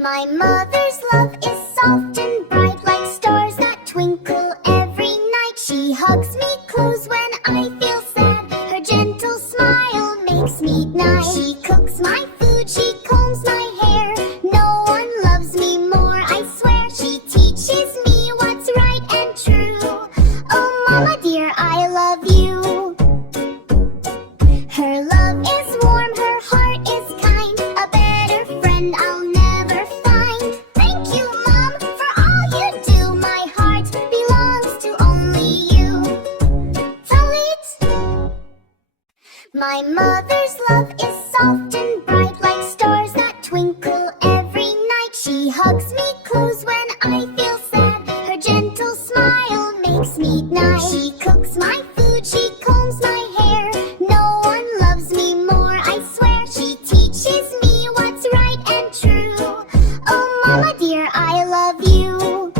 My mother's love is soft and bright, like stars that twinkle every night. She hugs me close when I feel sad. Her gentle smile makes me nice. She cooks my food, she combs my hair. No one loves me more, I swear. She teaches me what's right and true. Oh, Mama dear, I love you. Her love is warm, her heart is kind. A better friend I'll never find. Thank you, Mom, for all you do. My heart belongs to only you. Talit. My mother's love is soft and bright, like stars that twinkle every night. She hugs me close when I feel sad. Her gentle smile makes me nice. She cooks my food, she combs my hair. No one loves me more, I swear. She teaches me what's right and true. Oh, Mama dear, I love you.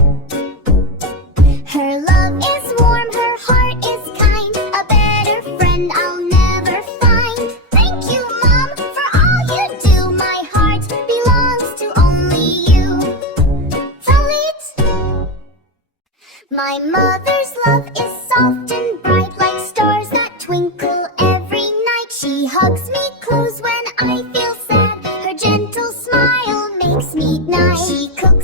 Her love is warm, her heart is kind. A better friend I'll never find. Thank you, Mom, for all you do. My heart belongs to only you. Talit. My mother's love is soft and bright, like stars that twinkle every night. She hugs me close when I feel sad. Her gentle smile makes me nice. She cooks